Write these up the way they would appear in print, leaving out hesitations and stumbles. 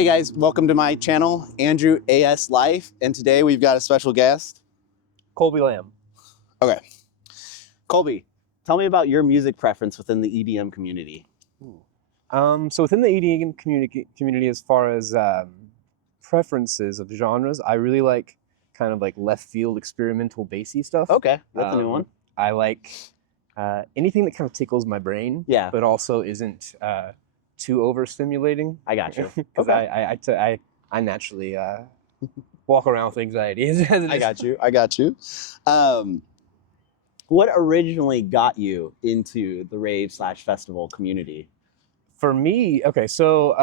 Hey guys, welcome to my channel, Andrew AS Life, and today we've got a special guest. Colby Lamb. Okay. Colby, tell me about your music preference within the EDM community. So within the EDM community, as far as preferences of genres, I really like kind of like left field experimental bassy stuff. Okay, that's a new one. I like anything that kind of tickles my brain, Yeah. but also isn't too overstimulating. I got you. Because Okay. I naturally walk around with anxiety. I got you. What originally got you into the rave / festival community? For me, okay, so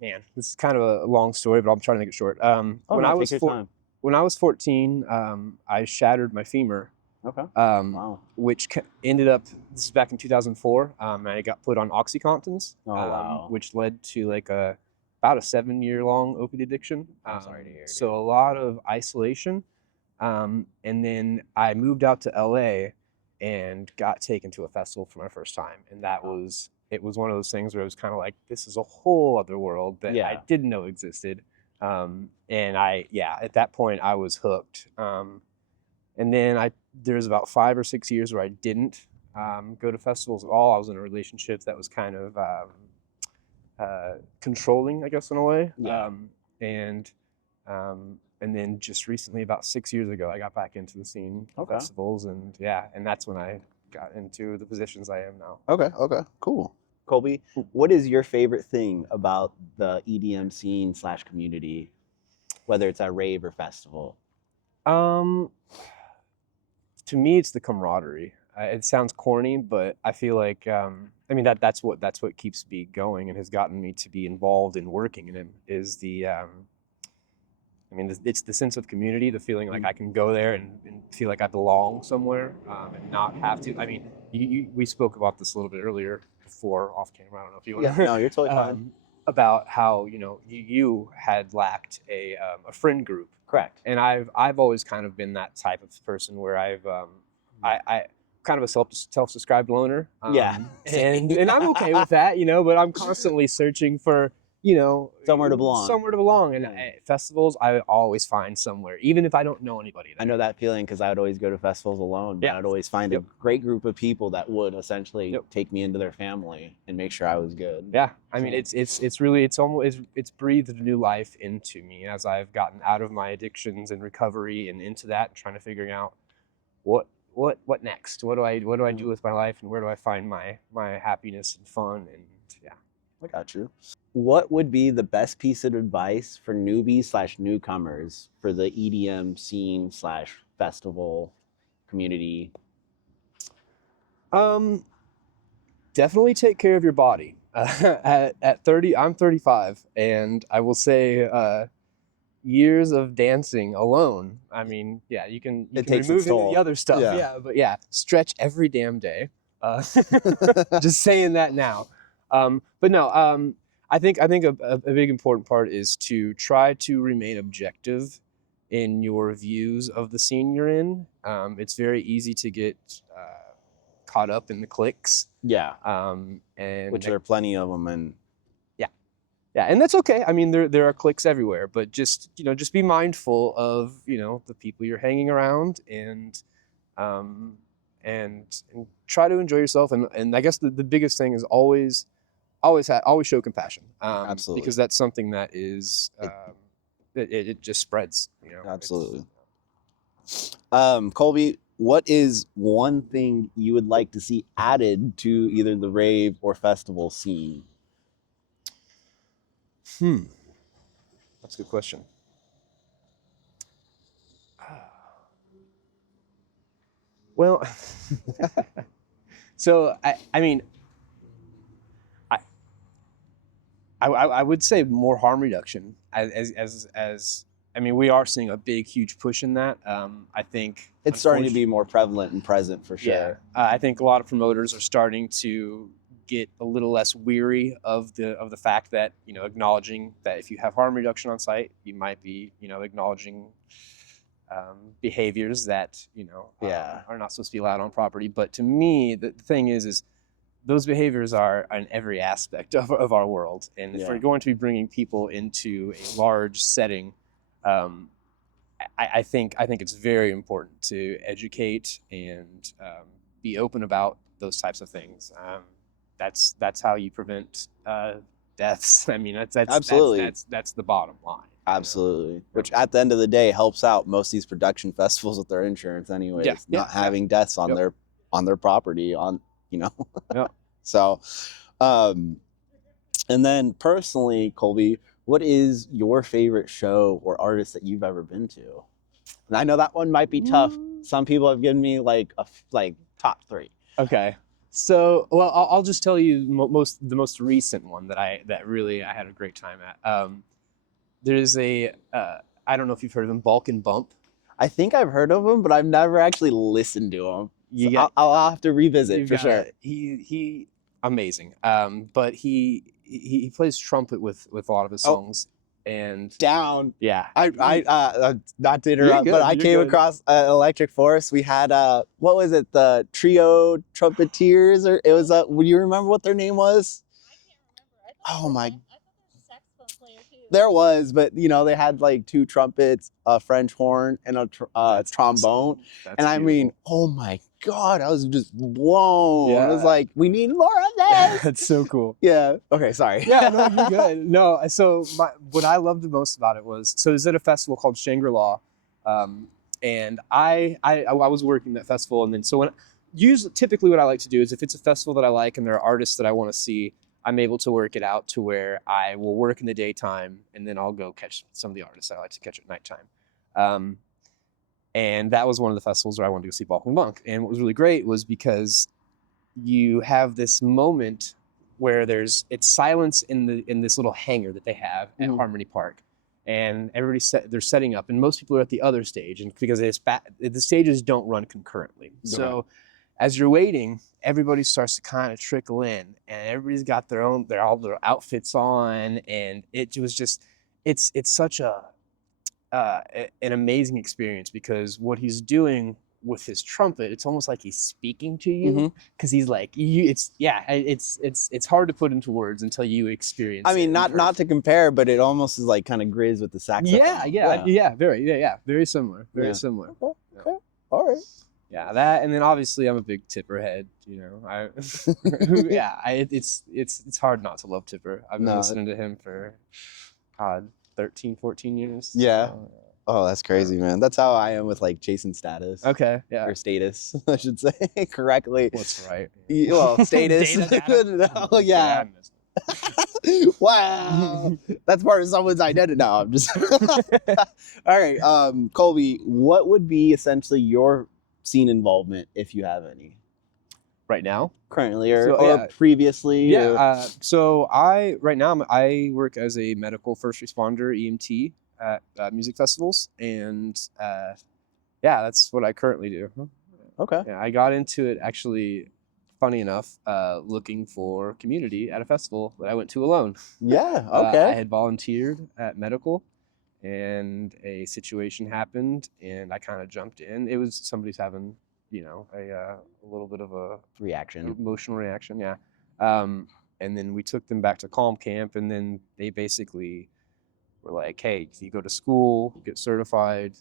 man, this is kind of a long story, but I'm trying to make it short. When I was 14, I shattered my femur. Okay. Wow. Which ended up, this is back in 2004, and I got put on OxyContins, wow. which led to like about a 7-year-long opiate addiction. I'm sorry to hear. So a lot of isolation. And then I moved out to LA and got taken to a festival for my first time. And it was one of those things where it was kind of like, this is a whole other world that I didn't know existed. And at that point I was hooked. And then there was about 5 or 6 years where I didn't go to festivals at all. I was in a relationship that was kind of controlling, I guess, in a way. Yeah. And then just recently, about 6 years ago, I got back into the scene of festivals, and that's when I got into the positions I am now. Okay, cool. Colby, what is your favorite thing about the EDM scene / community, whether it's at rave or festival? To me, it's the camaraderie. It sounds corny, but I feel like that's what keeps me going and has gotten me to be involved in working in it. Is the it's the sense of community, the feeling like I can go there and feel like I belong somewhere, and not have to. I mean, we spoke about this a little bit earlier before off camera. I don't know if you want to. Yeah, no, you're totally fine. About how you had lacked a friend group. Correct. And I've always kind of been that type of person where I kind of a self-described loner. And I'm okay with that, but I'm constantly searching for, somewhere to belong. And at festivals, I always find somewhere, even if I don't know anybody there. I know that feeling because I would always go to festivals alone, but I'd always find a great group of people that would essentially take me into their family and make sure I was good. Yeah, I mean, it's really breathed a new life into me as I've gotten out of my addictions and recovery and into that, and trying to figure out what next? What do I do with my life, and where do I find my happiness and fun? And I got you. What would be the best piece of advice for newbies / newcomers for the EDM scene / festival community? Definitely take care of your body. At 30, I'm 35, and I will say years of dancing alone. I mean, you can remove the other stuff. But stretch every damn day. Just saying that now. But no, I think a big important part is to try to remain objective in your views of the scene you're in. It's very easy to get caught up in the cliques. Yeah. And which there are plenty of them, and and that's okay. I mean, there are cliques everywhere, but just be mindful of the people you're hanging around, and try to enjoy yourself. And I guess the biggest thing is always show compassion. Absolutely. Because that's something that is it just spreads. Absolutely. Colby, what is one thing you would like to see added to either the rave or festival scene? That's a good question. Well, so I would say more harm reduction. We are seeing a big, huge push in that. I think it's starting to be more prevalent and present for sure. Yeah, I think a lot of promoters are starting to get a little less weary of the fact that acknowledging that if you have harm reduction on site, you might be acknowledging behaviors that are not supposed to be allowed on property. But to me, the thing is those behaviors are in every aspect of our world. And if Yeah. we're going to be bringing people into a large setting, I think it's very important to educate and be open about those types of things. That's how you prevent deaths. I mean, Absolutely. that's the bottom line. Absolutely. Which at the end of the day helps out most of these production festivals with their insurance anyways. Yeah, Not having deaths on Yep. their property on, you know. Yeah. So and then personally, Colby, what is your favorite show or artist that you've ever been to? And I know that one might be tough. Some people have given me like top 3. Okay. So, well, I'll just tell you the most recent one that really I had a great time at. There's a I don't know if you've heard of him, Balkan Bump. I think I've heard of him, but I've never actually listened to him. So I'll have to revisit for sure. He amazing. But he plays trumpet with a lot of his songs. And down. Yeah. I not to interrupt, good, but I came good. across Electric Forest. We had what was it? The trio trumpeters, or it was would you remember what their name was? I can't remember. Oh my. I thought there was a saxophone player too. There was, but you know they had like 2 trumpets, a French horn, and a trombone. That's and I mean, oh my God, I was just blown. Yeah. I was like, we need more of this. That's so cool. Yeah. Okay. Sorry. Yeah, no, you're good. No, so what I loved the most about it was, so there's at a festival called Shangri-La, and I was working that festival, and then so typically what I like to do is if it's a festival that I like and there are artists that I want to see, I'm able to work it out to where I will work in the daytime and then I'll go catch some of the artists I like to catch at nighttime. And that was one of the festivals where I wanted to go see Balkan Bump. And what was really great was because you have this moment where it's silence in this little hangar that they have at Harmony Park, and they're setting up, and most people are at the other stage, and because the stages don't run concurrently. So as you're waiting, everybody starts to kind of trickle in, and everybody's got all their outfits on, and it was just it's such an amazing experience, because what he's doing with his trumpet, it's almost like he's speaking to you, because he's like it's hard to put into words until you experience I mean, it not to compare, but it almost is like kind of grizz with the saxophone. Very similar, similar. Okay. All right. Yeah, that, and then obviously I'm a big Tipper head, you know. It's hard not to love Tipper. I've been listening to him for 13, 14 years. Yeah. So, oh, that's crazy, man. That's how I am with like Jason Status. Okay, yeah. Or Status, I should say correctly. What's right? Well, Status. Oh, yeah. Wow. That's part of someone's identity. No, I'm just. All right. Colby, what would be essentially your scene involvement, if you have any? Right now? Currently or previously? Yeah. So I work as a medical first responder, EMT, at music festivals, and that's what I currently do. Okay. Yeah, I got into it actually, funny enough, looking for community at a festival that I went to alone. Yeah. Okay. I had volunteered at medical, and a situation happened, and I kind of jumped in. It was somebody's having, a little bit of a emotional reaction, yeah. And then we took them back to Calm Camp, and then they basically were like, "Hey, you go to school, you get certified.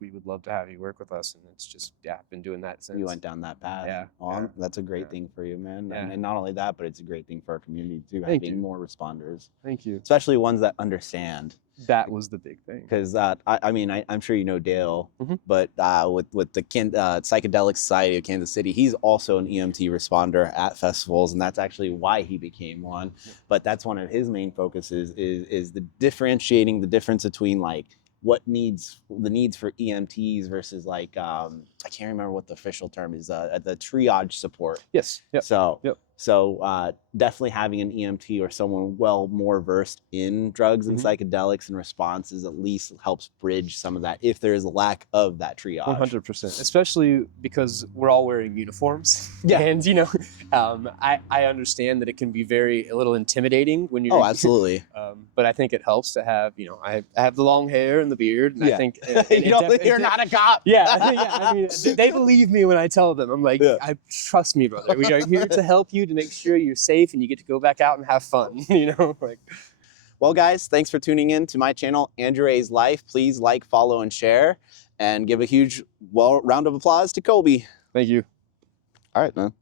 We would love to have you work with us." And it's just, been doing that since. You went down that path. Yeah. That's a great thing for you, man. Yeah. And not only that, but it's a great thing for our community too, Thank having you. more responders. Thank you. Especially ones that understand. That was the big thing. Because I'm sure you know Dale, Mhm. but with the Psychedelic Society of Kansas City, he's also an EMT responder at festivals, and that's actually why he became one. Yeah. But that's one of his main focuses is the differentiating the difference between like the needs for EMTs versus like I can't remember what the official term is, the triage support. Yes. Yep. So definitely having an EMT or someone more versed in drugs and Mhm. psychedelics and responses at least helps bridge some of that if there is a lack of that triage. 100%, especially because we're all wearing uniforms. Yeah. And, you know, I understand that it can be a little intimidating when you're. Oh, absolutely. But I think it helps to have, you know, I have the long hair and the beard, and Yeah. I think You're not a cop. Yeah, yeah. I mean, they believe me when I tell them. I'm like, Yeah. Trust me, brother. We are here to help you to make sure you're safe and you get to go back out and have fun. You know, like. Well, guys, thanks for tuning in to my channel, Andrew A's Life. Please like, follow, and share, and give a huge round of applause to Colby. Thank you. All right, man.